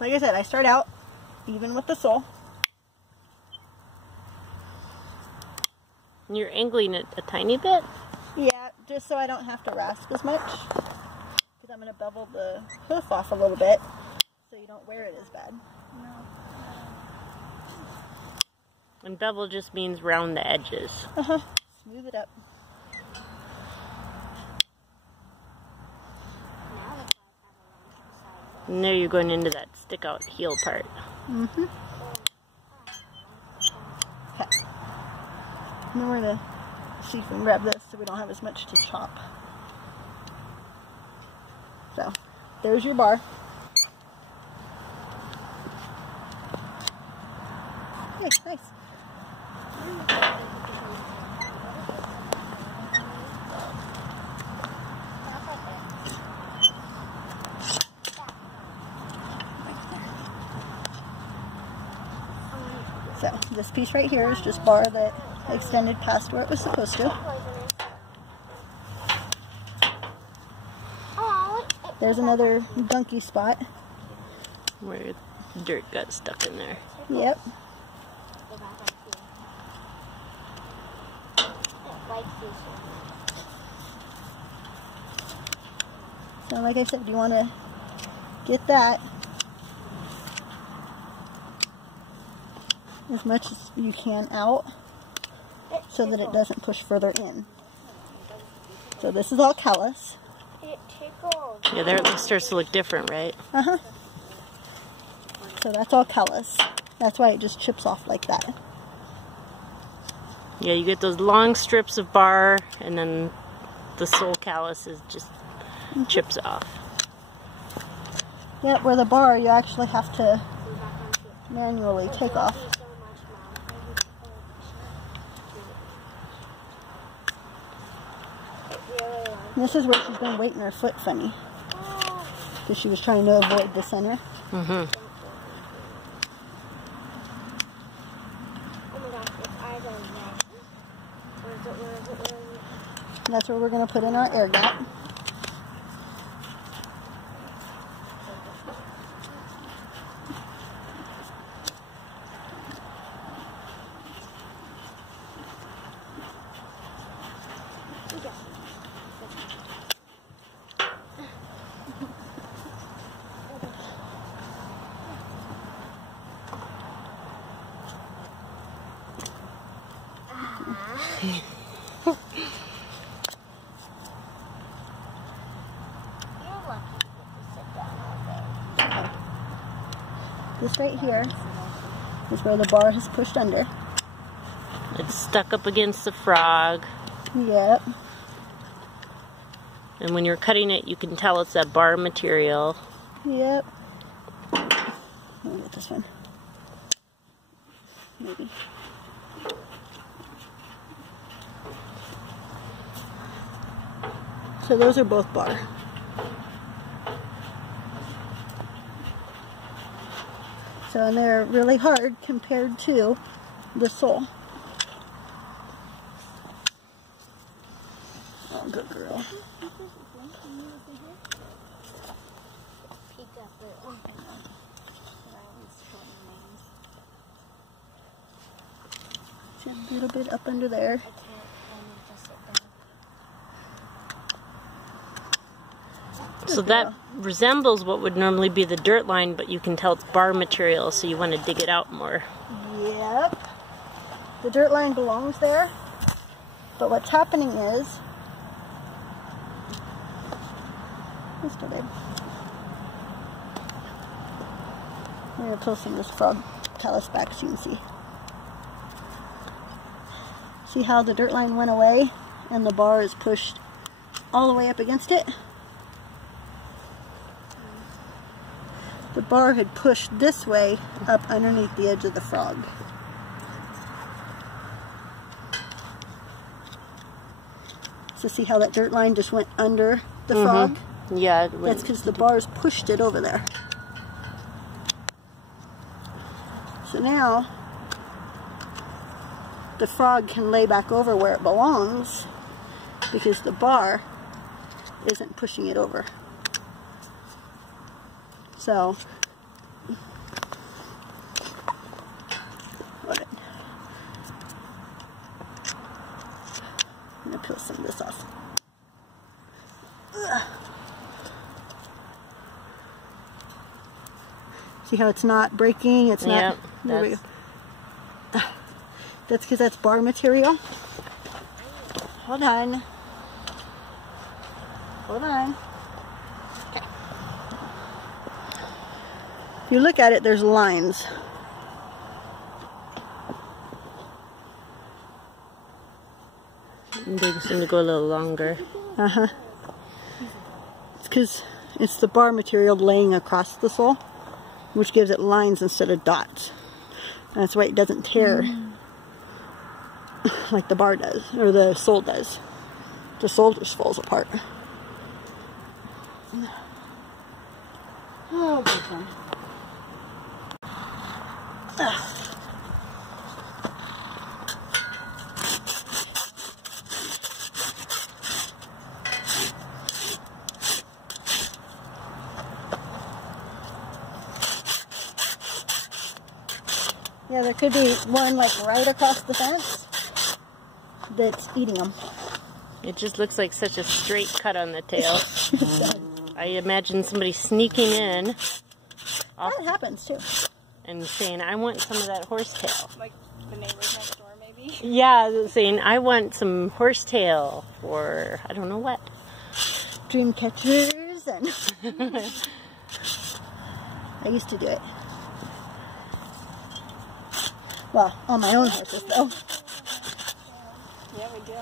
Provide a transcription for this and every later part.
like I said, I start out even with the sole. And you're angling it a tiny bit? Yeah, just so I don't have to rasp as much. Because I'm going to bevel the hoof off a little bit so you don't wear it as bad. And bevel just means round the edges. Smooth it up. And there you're going into that stick out heel part. Okay. Now we're going to see if we can grab this so we don't have as much to chop. So, there's your bar. Okay, nice. So, this piece right here is just bar that extended past where it was supposed to. There's another gunky spot. Where dirt got stuck in there. Yep. So like I said, you want to get that as much as you can out so that it doesn't push further in. So this is all callus. Yeah, there it starts to look different, right? So that's all callus. That's why it just chips off like that. Yeah, you get those long strips of bar, and then the sole callus is just chips off. Yep, where the bar you actually have to manually take off. And this is where she's been weighting her foot funny. Because she was trying to avoid the center. Mm-hmm. And that's where we're going to put in our air gap. This right here is where the bar has pushed under. It's stuck up against the frog. Yep. And when you're cutting it, you can tell it's that bar material. Yep. Let me get this one. Maybe. So those are both bar. So, and they're really hard compared to the sole. Oh, good girl. Just a little bit up under there. So that resembles what would normally be the dirt line, but you can tell it's bar material, so you want to dig it out more. Yep. The dirt line belongs there, but what's happening is, Mr. Babe, I'm going to pull some of this frog callus back so you can see. See how the dirt line went away and the bar is pushed all the way up against it? The bar had pushed this way up underneath the edge of the frog. So see how that dirt line just went under the frog? Yeah. That's because the bars pushed it over there. So now the frog can lay back over where it belongs because the bar isn't pushing it over. So I'm going to peel some of this off. Ugh. See how it's not breaking? It's not. There we go. That's because that's bar material. Hold on. Hold on. Okay. If you look at it, there's lines. They seem to go a little longer. Uh-huh. It's because it's the bar material laying across the sole, which gives it lines instead of dots. And that's why it doesn't tear like the bar does, or the sole does. The sole just falls apart. Oh, good one. Yeah, there could be one like right across the fence that's eating them. It just looks like such a straight cut on the tail. I imagine somebody sneaking in. That happens too. And saying, I want some of that horsetail. Like the neighbors next door, maybe? Yeah, saying, I want some horsetail for, I don't know what. Dream catchers and... I used to do it. Well, on my own horses though. Yeah, we do.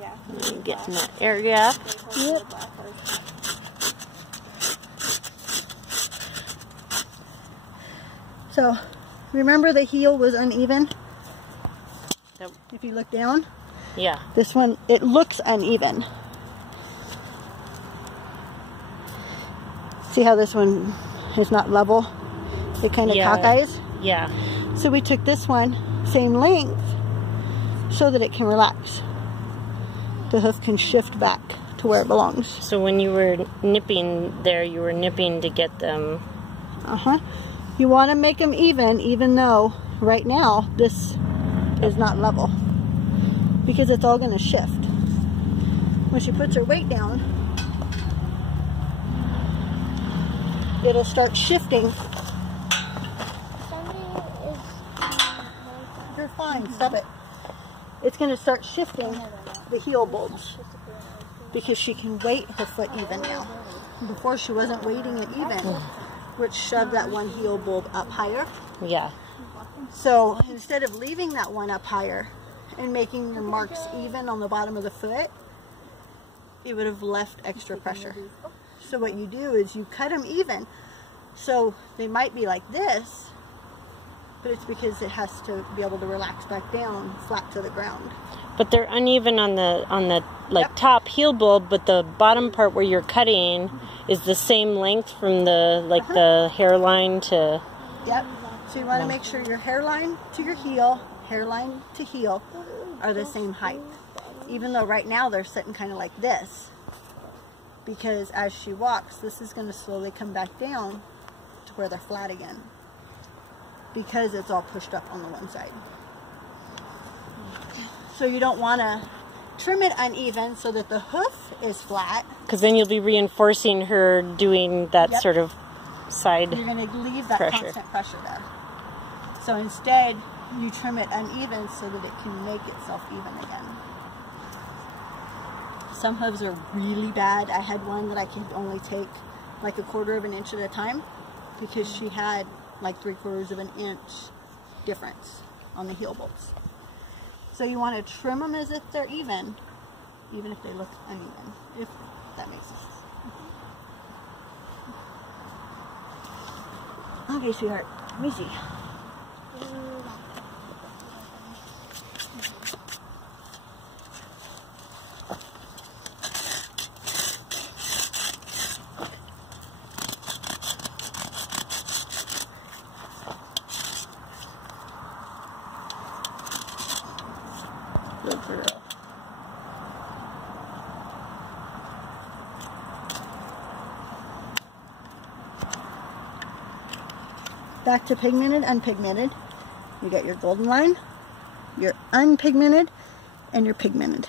Yeah. Getting that area. Yep. So, remember the heel was uneven? Yep. If you look down? Yeah. This one, it looks uneven. See how this one is not level? It kind of cockeyes? Yeah. So we took this one, same length, so that it can relax. The hoof can shift back to where it belongs. So when you were nipping there, you were nipping to get them... Uh-huh. You want to make them even though right now this is not level. Because it's all going to shift. When she puts her weight down, it'll start shifting. You're fine, stop it. It's going to start shifting the heel bulbs because she can weight her foot even now. Before she wasn't weighting it even, which shoved that one heel bulb up higher. Yeah. So instead of leaving that one up higher and making your marks even on the bottom of the foot, it would have left extra pressure. So what you do is you cut them even. So they might be like this, but it's because it has to be able to relax back down flat to the ground. But they're uneven on the like top heel bulb, but the bottom part where you're cutting is the same length from the the hairline to... Yep. So you want to make sure your hairline to your heel, hairline to heel are the same height. Even though right now they're sitting kind of like this. Because as she walks, this is going to slowly come back down to where they're flat again. Because it's all pushed up on the one side. So you don't want to trim it uneven so that the hoof is flat. Because then you'll be reinforcing her doing that sort of side You're going to leave that pressure. constant pressure there. So instead, you trim it uneven so that it can make itself even again. Some hooves are really bad. I had one that I could only take like 1/4 of an inch at a time because she had like 3/4 of an inch difference on the heel bolts. So you want to trim them as if they're even if they look uneven, if that makes sense. Okay, sweetheart, let me see. Good girl. Back to pigmented, unpigmented. You got your golden line, your unpigmented, and your pigmented.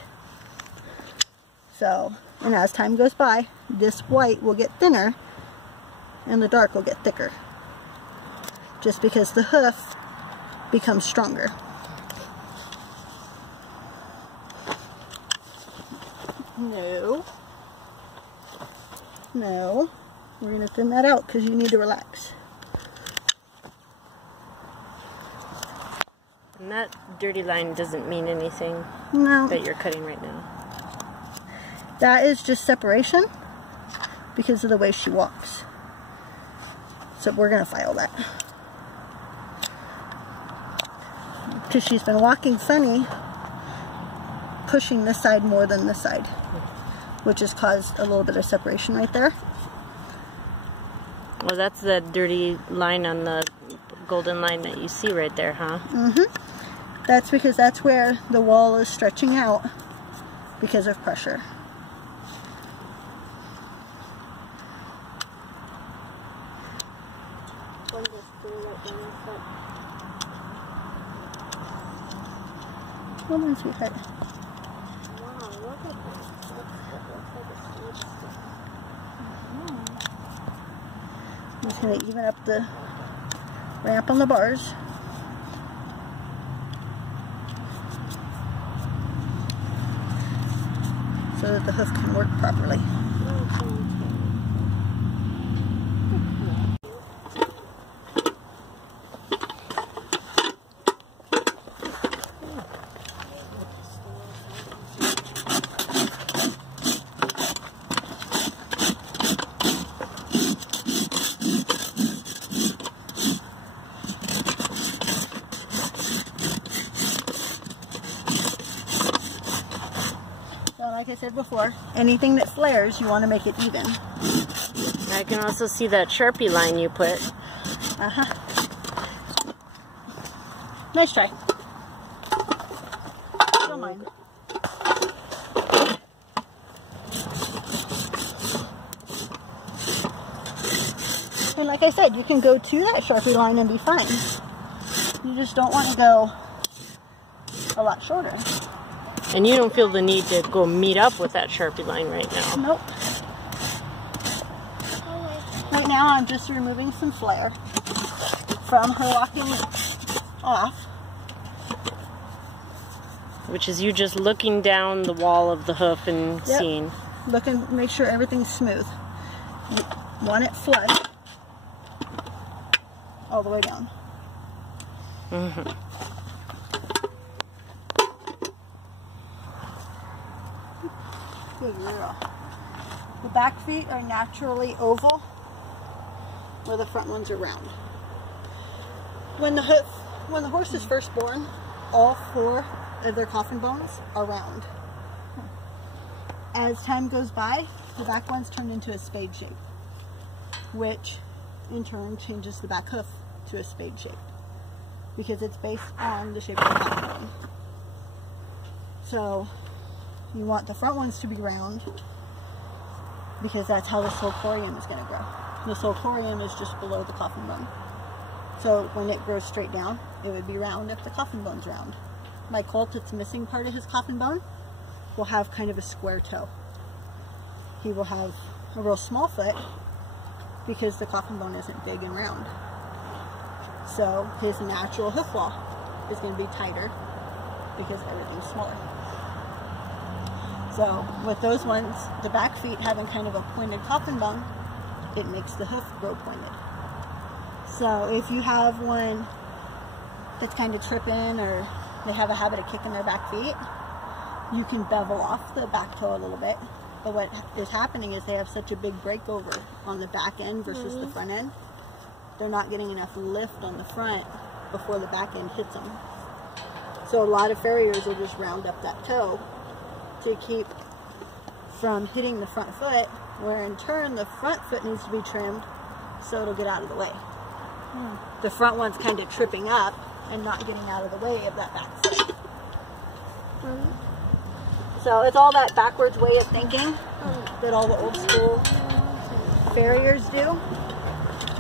So, and as time goes by, this white will get thinner and the dark will get thicker. Just because the hoof becomes stronger. No. No. We're going to thin that out because you need to relax. And that dirty line doesn't mean anything that you're cutting right now. That is just separation because of the way she walks. So we're going to file that. Because she's been walking funny, pushing this side more than this side, which has caused a little bit of separation right there. Well, that's the dirty line on the golden line that you see right there, huh? Mm-hmm. That's because that's where the wall is stretching out because of pressure. Come on, sweetheart. Wow, look at that. I'm just going to even up the ramp on the bars. So that the hoof can work properly. Like I said before, anything that flares, you want to make it even. I can also see that Sharpie line you put. Uh-huh. Nice try. Don't mind. And like I said, you can go to that Sharpie line and be fine. You just don't want to go a lot shorter. And you don't feel the need to go meet up with that Sharpie line right now. Nope. Right now I'm just removing some flare from her walking off. Which is you just looking down the wall of the hoof and seeing. Looking, make sure everything's smooth. You want it flush all the way down. Mm-hmm. Good girl. The back feet are naturally oval, where the front ones are round. When the horse is first born, all 4 of their coffin bones are round. As time goes by, the back ones turn into a spade shape, which in turn changes the back hoof to a spade shape, because it's based on the shape of the coffin bone. So you want the front ones to be round because that's how the sulcorium is going to grow. The sulcorium is just below the coffin bone. So when it grows straight down, it would be round if the coffin bone's round. My colt that's missing part of his coffin bone will have kind of a square toe. He will have a real small foot because the coffin bone isn't big and round. So his natural hoof wall is going to be tighter because everything's smaller. So with those ones, the back feet having kind of a pointed coffin bone, it makes the hoof grow pointed. So if you have one that's kind of tripping or they have a habit of kicking their back feet, you can bevel off the back toe a little bit. But what is happening is they have such a big breakover on the back end versus the front end. They're not getting enough lift on the front before the back end hits them. So a lot of farriers will just round up that toe to keep from hitting the front foot, where in turn the front foot needs to be trimmed so it'll get out of the way. The front one's kind of tripping up and not getting out of the way of that back foot. So it's all that backwards way of thinking that all the old school farriers do,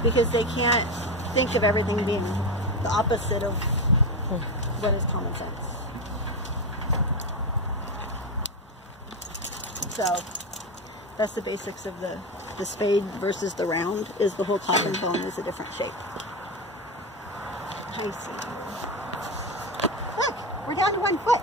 because they can't think of everything being the opposite of What is common sense? So that's the basics of the spade versus the round, is the whole top and bone is a different shape. I see. Look, we're down to 1 foot.